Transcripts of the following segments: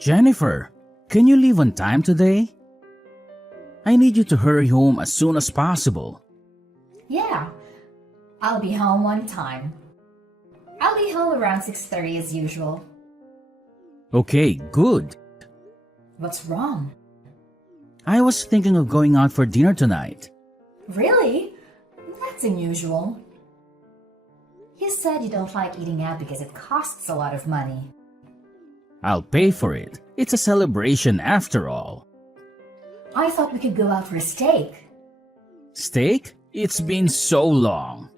Jennifer, can you leave on time today? I need you to hurry home as soon as possible. Yeah, I'll be home on time. I'll be home around 6:30 as usual. Okay, good. What's wrong? I was thinking of going out for dinner tonight. Really? That's unusual. You said you don't like eating out because it costs a lot of money. I'll pay for it. It's a celebration after all. I thought we could go out for a steak. Steak? It's been so long.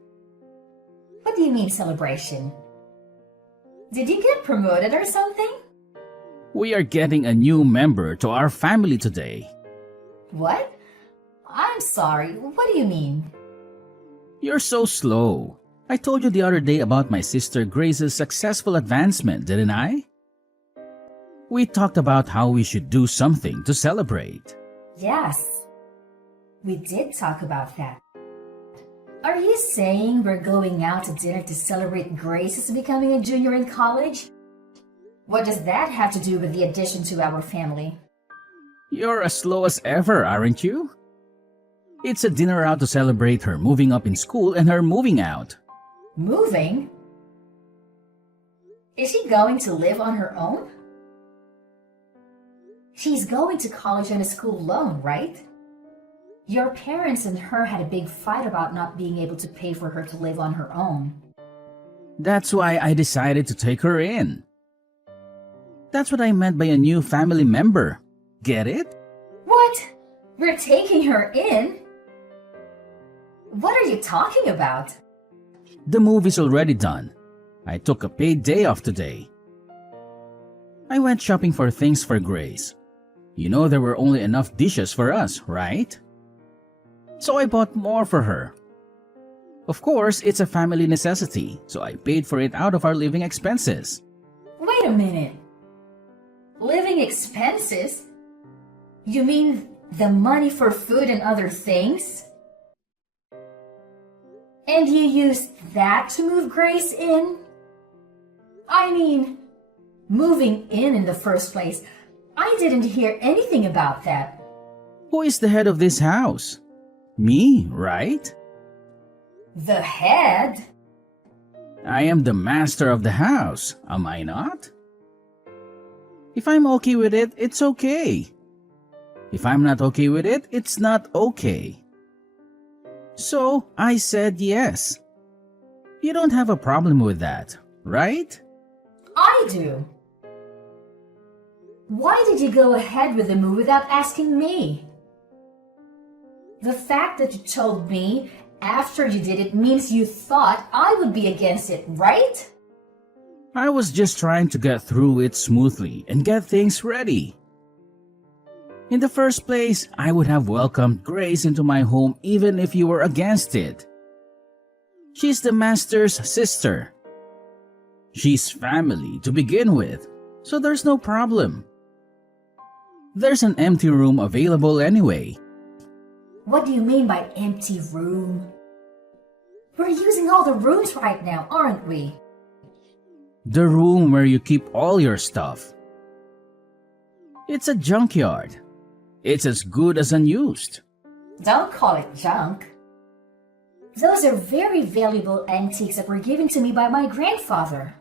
What do you mean celebration? Did you get promoted or something? We are getting a new member to our family today. What? I'm sorry, what do you mean? You're so slow. I told you the other day about my sister Grace's successful advancement, didn't I? We talked about how we should do something to celebrate. Yes, we did talk about that. Are you saying we're going out to dinner to celebrate Grace's becoming a junior in college? What does that have to do with the addition to our family? You're as slow as ever, aren't you? It's a dinner out to celebrate her moving up in school and her moving out. Moving? Is she going to live on her own? She's going to college on a school loan, right? Your parents and her had a big fight about not being able to pay for her to live on her own. That's why I decided to take her in. That's what I meant by a new family member. Get it? What? We're taking her in? What are you talking about? The move is already done. I took a paid day off today. I went shopping for things for Grace. You know there were only enough dishes for us, right? So I bought more for her. Of course, it's a family necessity, so I paid for it out of our living expenses. Wait a minute. Living expenses? You mean the money for food and other things? And you used that to move Grace in? I mean, moving in the first place. I didn't hear anything about that. Who is the head of this house? Me, right? The head? I am the master of the house, am I not? If I'm okay with it, it's okay. If I'm not okay with it, it's not okay. So I said yes. You don't have a problem with that, right? I do. Why did you go ahead with the move without asking me? The fact that you told me after you did it means you thought I would be against it, right? I was just trying to get through it smoothly and get things ready. In the first place, I would have welcomed Grace into my home even if you were against it. She's the master's sister. She's family to begin with, so there's no problem. There's an empty room available anyway. What do you mean by empty room? We're using all the rooms right now, aren't we? The room where you keep all your stuff. It's a junkyard. It's as good as unused. Don't call it junk. Those are very valuable antiques that were given to me by my grandfather.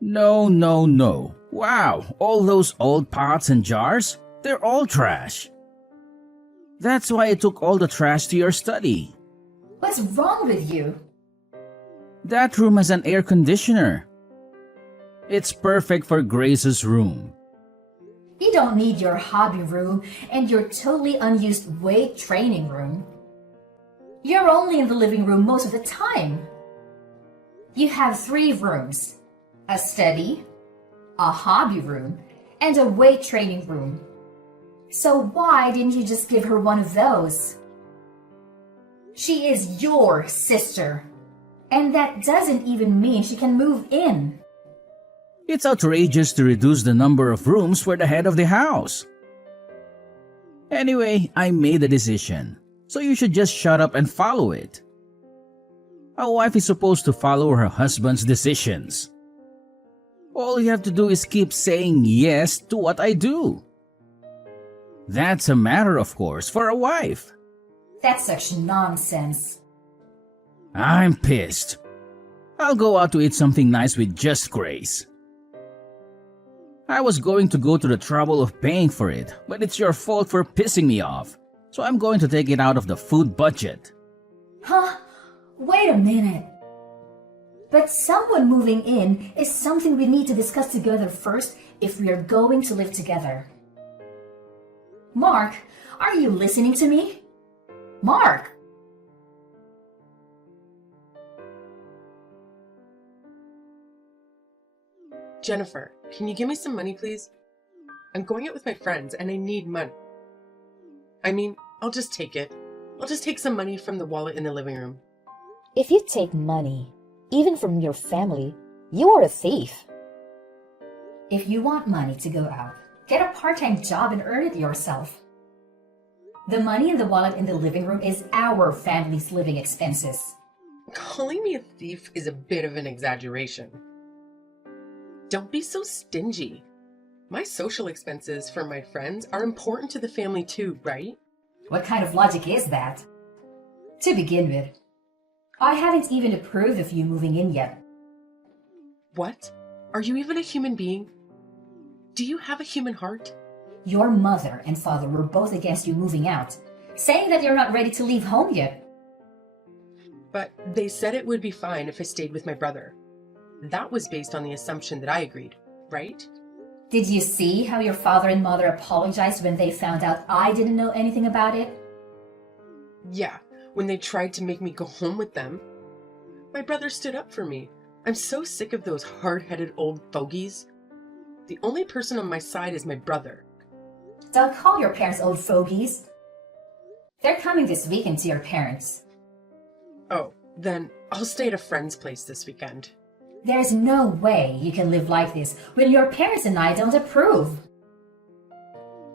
No, no, no. Wow, all those old pots and jars? They're all trash. That's why I took all the trash to your study. What's wrong with you? That room has an air conditioner. It's perfect for Grace's room. You don't need your hobby room and your totally unused weight training room. You're only in the living room most of the time. You have 3 rooms, a study, a hobby room, and a weight training room. So why didn't you just give her one of those? She is your sister, and that doesn't even mean she can move in. It's outrageous to reduce the number of rooms for the head of the house. Anyway, I made a decision, so you should just shut up and follow it. A wife is supposed to follow her husband's decisions. All you have to do is keep saying yes to what I do. That's a matter, of course, for a wife. That's such nonsense. I'm pissed. I'll go out to eat something nice with just Grace. I was going to go to the trouble of paying for it, but it's your fault for pissing me off. So I'm going to take it out of the food budget. Huh? Wait a minute. But someone moving in is something we need to discuss together first if we are going to live together. Mark, are you listening to me? Mark! Jennifer, can you give me some money, please? I'm going out with my friends and I need money. I mean, I'll just take it. I'll just take some money from the wallet in the living room. If you take money, even from your family, you are a thief. If you want money to go out, get a part-time job and earn it yourself. The money in the wallet in the living room is our family's living expenses. Calling me a thief is a bit of an exaggeration. Don't be so stingy. My social expenses for my friends are important to the family too, right? What kind of logic is that? To begin with, I haven't even approved of you moving in yet. What? Are you even a human being? Do you have a human heart? Your mother and father were both against you moving out, saying that you're not ready to leave home yet. But they said it would be fine if I stayed with my brother. That was based on the assumption that I agreed, right? Did you see how your father and mother apologized when they found out I didn't know anything about it? Yeah, when they tried to make me go home with them. My brother stood up for me. I'm so sick of those hard-headed old fogies. The only person on my side is my brother. Don't call your parents old fogies. They're coming this weekend to your parents. Oh, then I'll stay at a friend's place this weekend. There's no way you can live like this when your parents and I don't approve.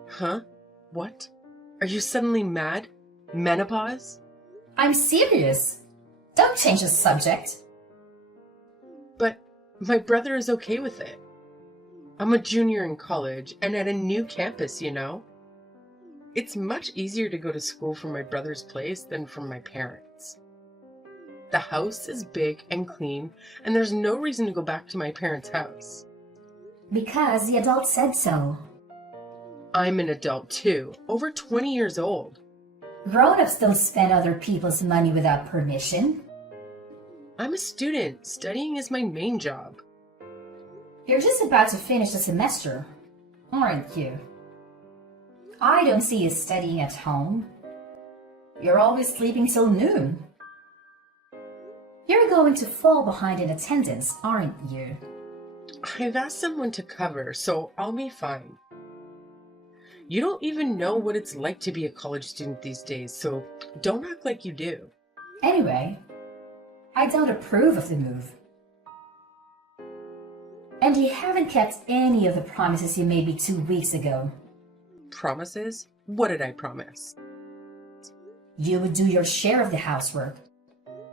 Huh? What? Are you suddenly mad? Menopause? I'm serious. Don't change the subject. But my brother is okay with it. I'm a junior in college and at a new campus, you know? It's much easier to go to school from my brother's place than from my parents'. The house is big and clean, and there's no reason to go back to my parents' house. Because the adult said so. I'm an adult too, over 20 years old. Grown-ups don't spend other people's money without permission. I'm a student. Studying is my main job. You're just about to finish the semester, aren't you? I don't see you studying at home. You're always sleeping till noon. You're going to fall behind in attendance, aren't you? I've asked someone to cover, so I'll be fine. You don't even know what it's like to be a college student these days, so don't act like you do. Anyway, I don't approve of the move. And you haven't kept any of the promises you made me 2 weeks ago. Promises? What did I promise? You would do your share of the housework.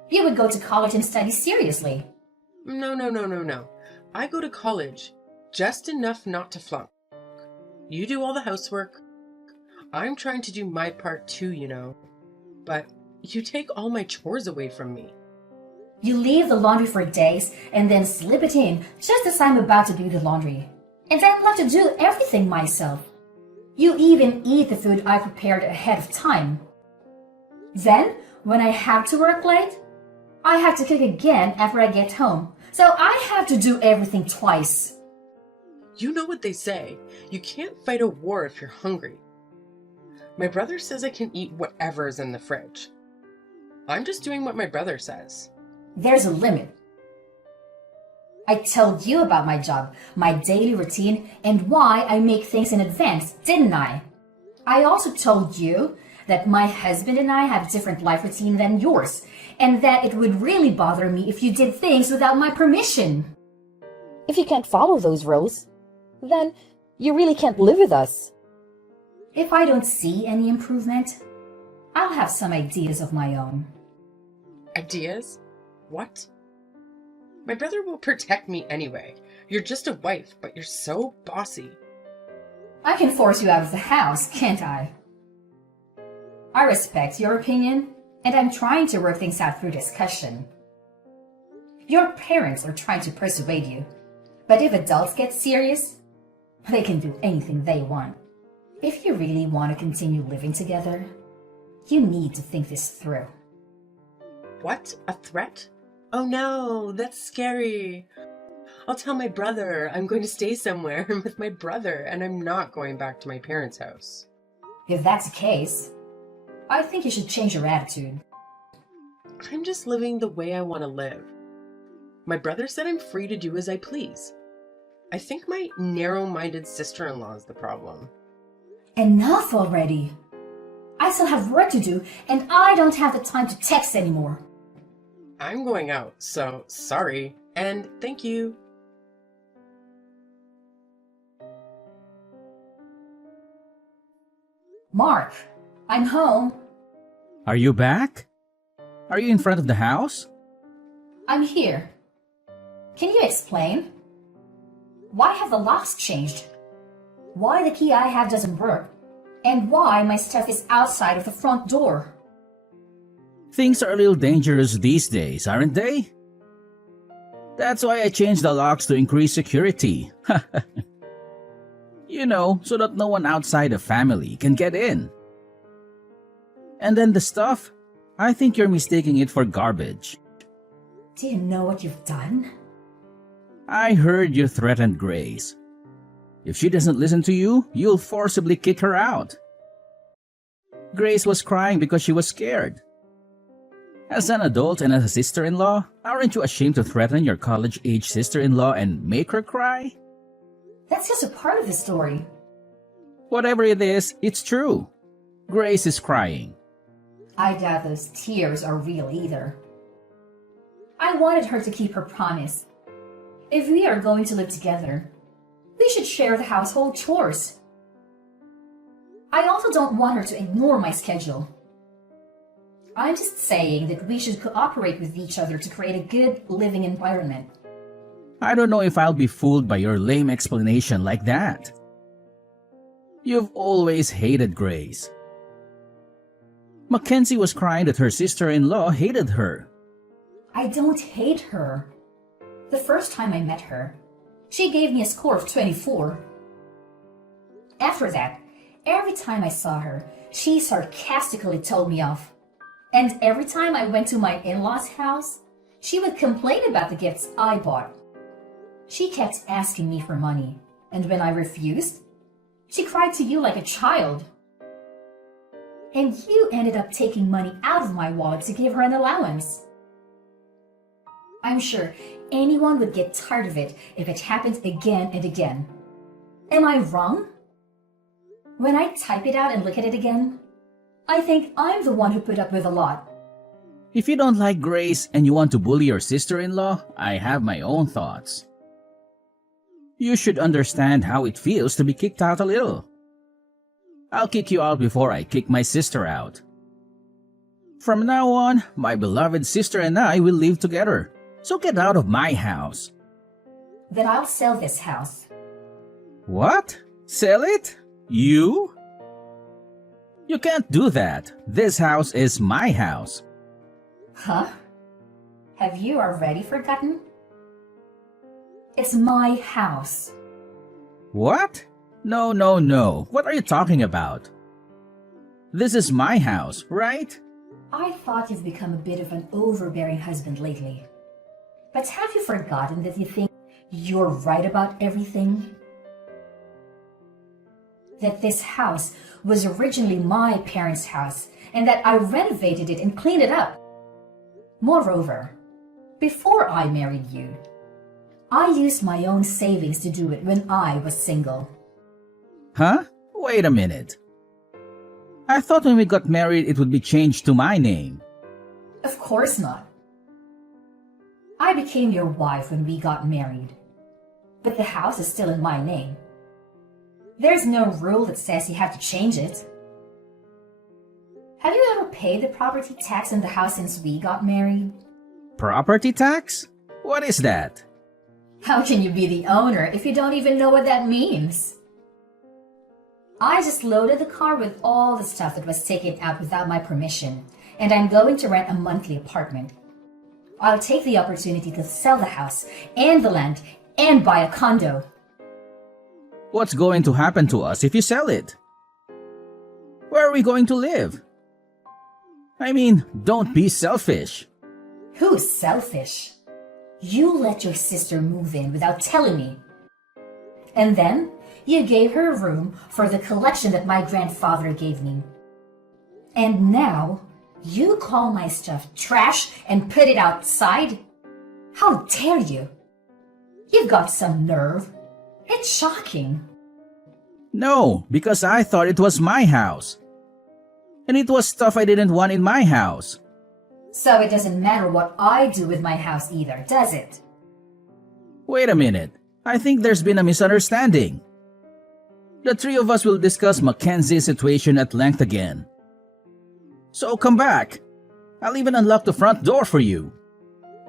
You would go to college and study seriously. No. I go to college, just enough not to flunk. You do all the housework. I'm trying to do my part too, you know. But you take all my chores away from me. You leave the laundry for days and then slip it in just as I'm about to do the laundry. And I'm left to do everything myself. You even eat the food I prepared ahead of time. Then, when I have to work late, I have to cook again after I get home. So I have to do everything twice. You know what they say. You can't fight a war if you're hungry. My brother says I can eat whatever is in the fridge. I'm just doing what my brother says. There's a limit. I told you about my job, my daily routine, and why I make things in advance, didn't I? I also told you that my husband and I have a different life routine than yours, and that it would really bother me if you did things without my permission. If you can't follow those rules, then you really can't live with us. If I don't see any improvement, I'll have some ideas of my own. Ideas? What? My brother will protect me anyway. You're just a wife, but you're so bossy. I can force you out of the house, can't I? I respect your opinion, and I'm trying to work things out through discussion. Your parents are trying to persuade you, but if adults get serious, they can do anything they want. If you really want to continue living together, you need to think this through. What? A threat? Oh no, that's scary. I'll tell my brother I'm going to stay somewhere with my brother and I'm not going back to my parents' house. If that's the case, I think you should change your attitude. I'm just living the way I want to live. My brother said I'm free to do as I please. I think my narrow-minded sister-in-law is the problem. Enough already! I still have work to do, and I don't have the time to text anymore. I'm going out, so sorry, and thank you. Mark, I'm home. Are you back? Are you in front of the house? I'm here. Can you explain? Why have the locks changed? Why the key I have doesn't work? And why my stuff is outside of the front door? Things are a little dangerous these days, aren't they? That's why I changed the locks to increase security. You know, so that no one outside the family can get in. And then the stuff, I think you're mistaking it for garbage. Do you know what you've done? I heard you threatened Grace. If she doesn't listen to you, you'll forcibly kick her out. Grace was crying because she was scared. As an adult and as a sister-in-law, aren't you ashamed to threaten your college-age sister-in-law and make her cry? That's just a part of the story. Whatever it is, it's true. Grace is crying. I doubt those tears are real either. I wanted her to keep her promise. If we are going to live together, we should share the household chores. I also don't want her to ignore my schedule. I'm just saying that we should cooperate with each other to create a good living environment. I don't know if I'll be fooled by your lame explanation like that. You've always hated Grace. Mackenzie was crying that her sister-in-law hated her. I don't hate her. The first time I met her, she gave me a score of 24. After that, every time I saw her, she sarcastically told me off. And every time I went to my in-laws' house, she would complain about the gifts I bought. She kept asking me for money, and when I refused, she cried to you like a child. And you ended up taking money out of my wallet to give her an allowance. I'm sure anyone would get tired of it if it happened again and again. Am I wrong? When I type it out and look at it again, I think I'm the one who put up with a lot. If you don't like Grace and you want to bully your sister-in-law, I have my own thoughts. You should understand how it feels to be kicked out a little. I'll kick you out before I kick my sister out. From now on, my beloved sister and I will live together. So get out of my house. Then I'll sell this house. What? Sell it? You? You can't do that. This house is my house. Huh? Have you already forgotten? It's my house. What? No, no, no. What are you talking about? This is my house, right? I thought you've become a bit of an overbearing husband lately. But have you forgotten that you think you're right about everything? That this house was originally my parents' house and that I renovated it and cleaned it up. Moreover, before I married you, I used my own savings to do it when I was single. Huh? Wait a minute. I thought when we got married it would be changed to my name. Of course not. I became your wife when we got married, but the house is still in my name. There's no rule that says you have to change it. Have you ever paid the property tax on the house since we got married? Property tax? What is that? How can you be the owner if you don't even know what that means? I just loaded the car with all the stuff that was taken out without my permission, and I'm going to rent a monthly apartment. I'll take the opportunity to sell the house and the land and buy a condo. What's going to happen to us if you sell it? Where are we going to live? I mean, don't be selfish. Who's selfish? You let your sister move in without telling me. And then you gave her a room for the collection that my grandfather gave me. And now you call my stuff trash and put it outside? How dare you? You've got some nerve. It's shocking. No, because I thought it was my house. And it was stuff I didn't want in my house. So it doesn't matter what I do with my house either, does it? Wait a minute. I think there's been a misunderstanding. The three of us will discuss Mackenzie's situation at length again. So come back. I'll even unlock the front door for you.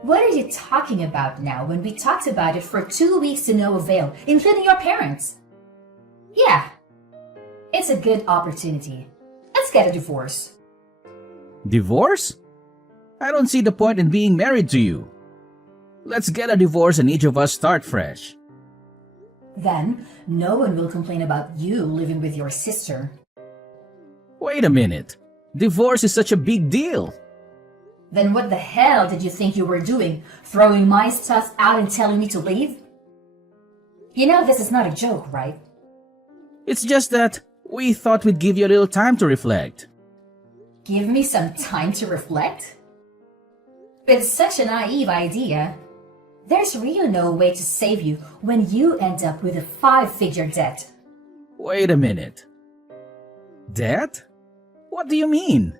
What are you talking about now when we talked about it for 2 weeks to no avail, including your parents? Yeah, it's a good opportunity. Let's get a divorce. Divorce? I don't see the point in being married to you. Let's get a divorce and each of us start fresh. Then, no one will complain about you living with your sister. Wait a minute. Divorce is such a big deal. Then what the hell did you think you were doing, throwing my stuff out and telling me to leave? You know this is not a joke, right? It's just that we thought we'd give you a little time to reflect. Give me some time to reflect? It's such a naive idea. There's really no way to save you when you end up with a 5-figure debt. Wait a minute. Debt? What do you mean?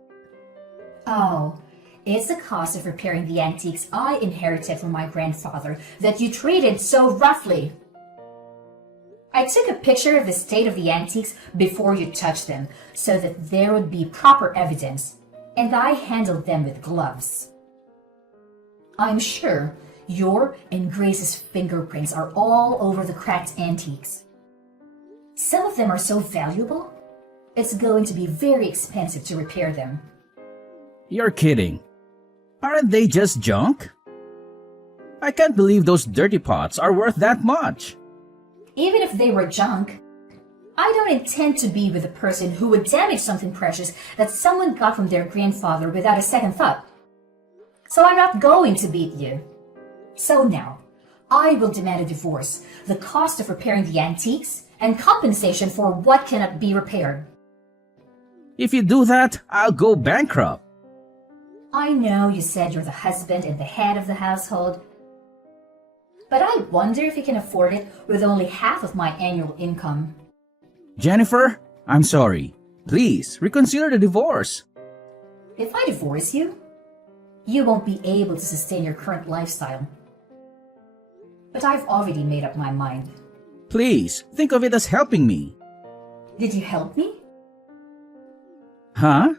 Oh, it's the cost of repairing the antiques I inherited from my grandfather that you treated so roughly. I took a picture of the state of the antiques before you touched them so that there would be proper evidence, and I handled them with gloves. I'm sure your and Grace's fingerprints are all over the cracked antiques. Some of them are so valuable, it's going to be very expensive to repair them. You're kidding. Aren't they just junk? I can't believe those dirty pots are worth that much. Even if they were junk, I don't intend to be with a person who would damage something precious that someone got from their grandfather without a second thought. So I'm not going to beat you. So now, I will demand a divorce, the cost of repairing the antiques, and compensation for what cannot be repaired. If you do that, I'll go bankrupt. I know you said you're the husband and the head of the household, but I wonder if you can afford it with only half of my annual income. Jennifer, I'm sorry. Please, reconsider the divorce. If I divorce you, you won't be able to sustain your current lifestyle. But I've already made up my mind. Please, think of it as helping me. Did you help me? Huh?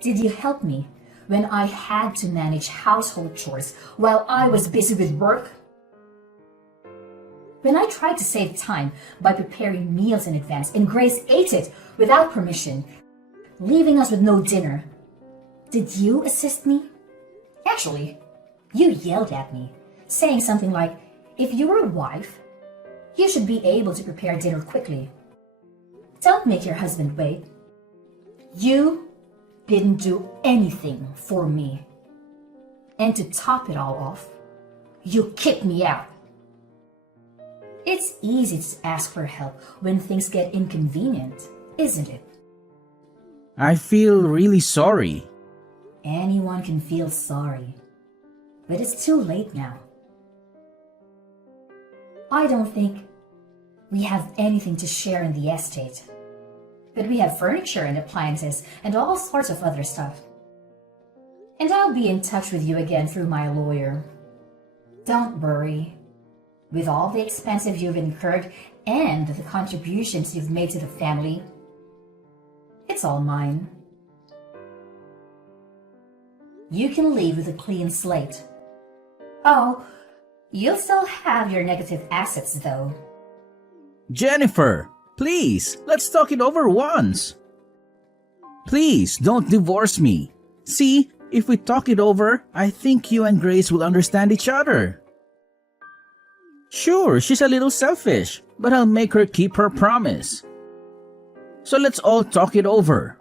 Did you help me when I had to manage household chores while I was busy with work? When I tried to save time by preparing meals in advance and Grace ate it without permission, leaving us with no dinner, did you assist me? Actually, you yelled at me, saying something like, if you were a wife, you should be able to prepare dinner quickly. Don't make your husband wait. You didn't do anything for me. And to top it all off, you kicked me out. It's easy to ask for help when things get inconvenient, isn't it? I feel really sorry. Anyone can feel sorry, but it's too late now. I don't think we have anything to share in the estate, but we have furniture and appliances and all sorts of other stuff. And I'll be in touch with you again through my lawyer. Don't worry. With all the expenses you've incurred and the contributions you've made to the family, it's all mine. You can leave with a clean slate. Oh, You'll still have your negative assets, though. Jennifer, please, let's talk it over once. Please, don't divorce me. See, if we talk it over, I think you and Grace will understand each other. Sure, she's a little selfish, but I'll make her keep her promise. So let's all talk it over.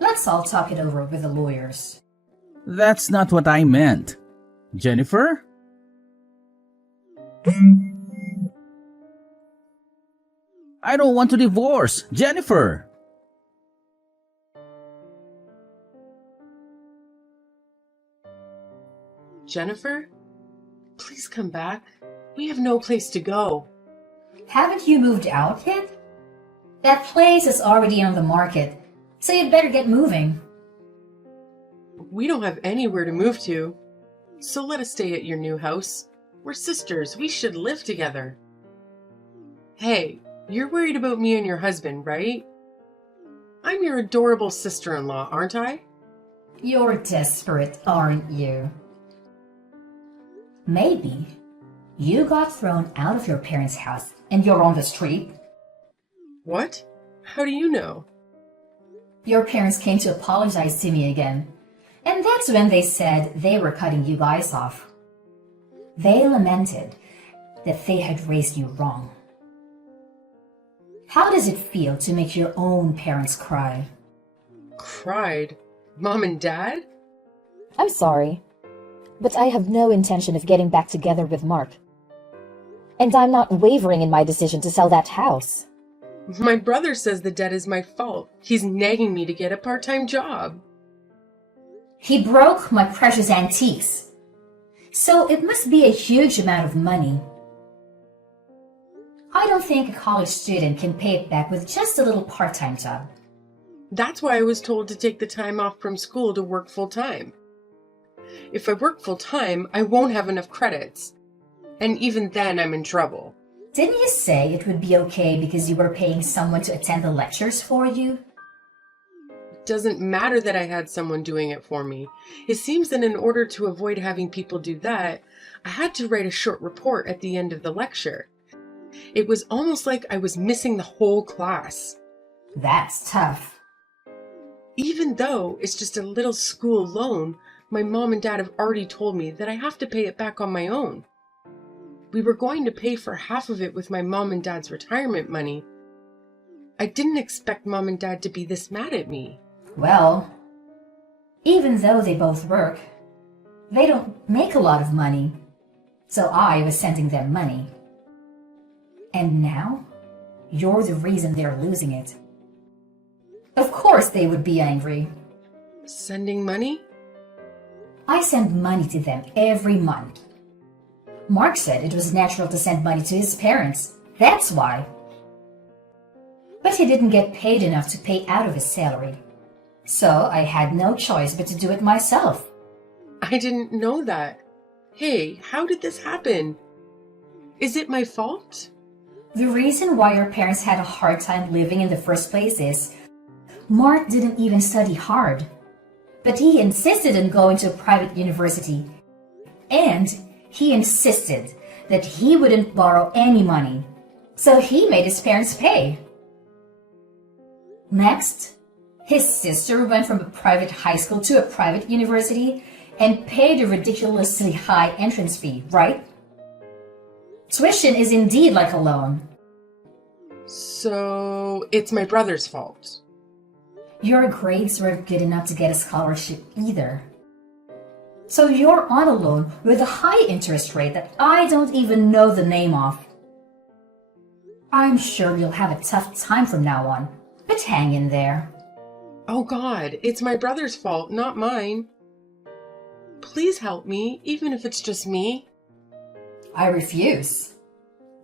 Let's all talk it over with the lawyers. That's not what I meant. Jennifer? I don't want to divorce. Jennifer! Jennifer, please come back. We have no place to go. Haven't you moved out yet? That place is already on the market, so you'd better get moving. We don't have anywhere to move to. So let us stay at your new house. We're sisters. We should live together. Hey, you're worried about me and your husband, right? I'm your adorable sister-in-law, aren't I? You're desperate, aren't you? Maybe you got thrown out of your parents' house and you're on the street. What? How do you know? Your parents came to apologize to me again, and that's when they said they were cutting you guys off. They lamented that they had raised you wrong. How does it feel to make your own parents cry? Cried? Mom and Dad? I'm sorry, but I have no intention of getting back together with Mark. And I'm not wavering in my decision to sell that house. My brother says the debt is my fault. He's nagging me to get a part-time job. He broke my precious antiques, so it must be a huge amount of money. I don't think a college student can pay it back with just a little part-time job. That's why I was told to take the time off from school to work full-time. If I work full-time, I won't have enough credits. And even then, I'm in trouble. Didn't you say it would be okay because you were paying someone to attend the lectures for you? It doesn't matter that I had someone doing it for me. It seems that in order to avoid having people do that, I had to write a short report at the end of the lecture. It was almost like I was missing the whole class. That's tough. Even though it's just a little school loan, my mom and dad have already told me that I have to pay it back on my own. We were going to pay for half of it with my mom and dad's retirement money. I didn't expect mom and dad to be this mad at me. Well, even though they both work, they don't make a lot of money, so I was sending them money. And now, you're the reason they're losing it. Of course they would be angry. Sending money? I send money to them every month. Mark said it was natural to send money to his parents. That's why. But he didn't get paid enough to pay out of his salary. So I had no choice but to do it myself. I didn't know that. Hey, how did this happen? Is it my fault? The reason why your parents had a hard time living in the first place is Mark didn't even study hard. But he insisted on going to a private university. And he insisted that he wouldn't borrow any money. So he made his parents pay. Next, his sister went from a private high school to a private university and paid a ridiculously high entrance fee, right? Tuition is indeed like a loan. So it's my brother's fault. Your grades weren't good enough to get a scholarship either. So you're on a loan with a high interest rate that I don't even know the name of. I'm sure you'll have a tough time from now on, but hang in there. Oh God, it's my brother's fault, not mine. Please help me, even if it's just me. I refuse.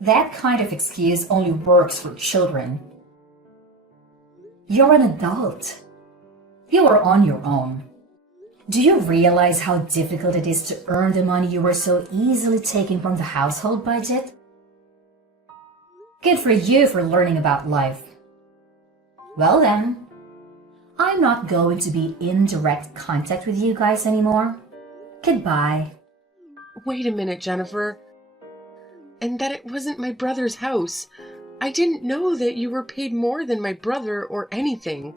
That kind of excuse only works for children. You're an adult. You are on your own. Do you realize how difficult it is to earn the money you were so easily taking from the household budget? Good for you for learning about life. Well then, I'm not going to be in direct contact with you guys anymore. Goodbye. Wait a minute, Jennifer. And that it wasn't my brother's house. I didn't know that you were paid more than my brother or anything.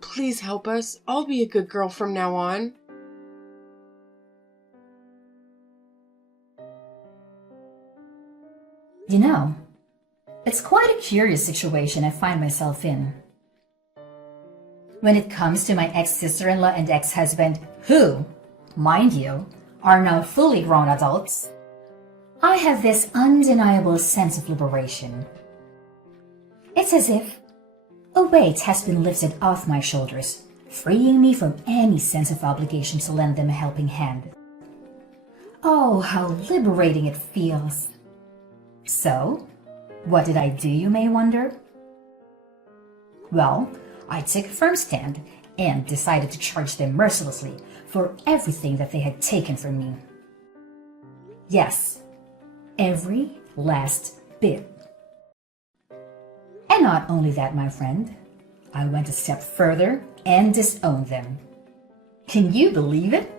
Please help us. I'll be a good girl from now on. You know, it's quite a curious situation I find myself in. When it comes to my ex-sister-in-law and ex-husband, who, mind you, are now fully grown adults, I have this undeniable sense of liberation. It's as if a weight has been lifted off my shoulders, freeing me from any sense of obligation to lend them a helping hand. Oh, how liberating it feels. So, what did I do, you may wonder? Well, I took a firm stand and decided to charge them mercilessly for everything that they had taken from me. Yes, every last bit. And not only that, my friend, I went a step further and disowned them. Can you believe it?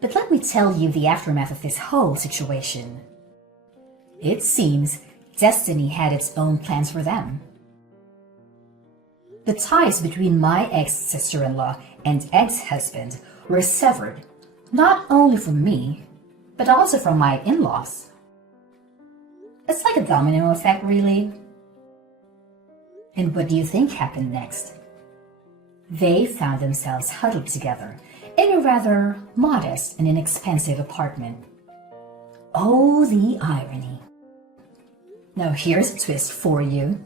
But let me tell you the aftermath of this whole situation. It seems destiny had its own plans for them. The ties between my ex-sister-in-law and ex-husband were severed, not only from me, but also from my in-laws. It's like a domino effect, really. And what do you think happened next? They found themselves huddled together in a rather modest and inexpensive apartment. Oh, the irony. Now here's a twist for you.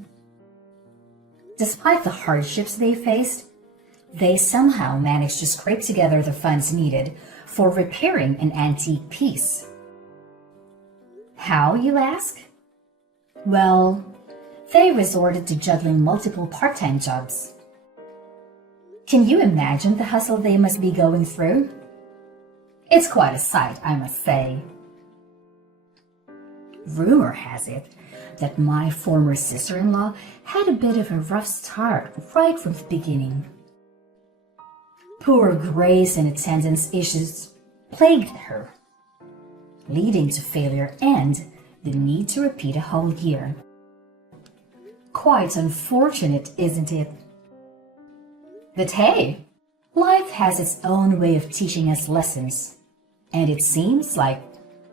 Despite the hardships they faced, they somehow managed to scrape together the funds needed for repairing an antique piece. How, you ask? Well, they resorted to juggling multiple part-time jobs. Can you imagine the hustle they must be going through? It's quite a sight, I must say. Rumor has it that my former sister-in-law had a bit of a rough start right from the beginning. Poor grace and attendance issues plagued her, leading to failure and the need to repeat a whole year. Quite unfortunate, isn't it? But hey, life has its own way of teaching us lessons, and it seems like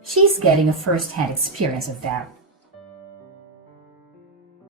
she's getting a first-hand experience of that.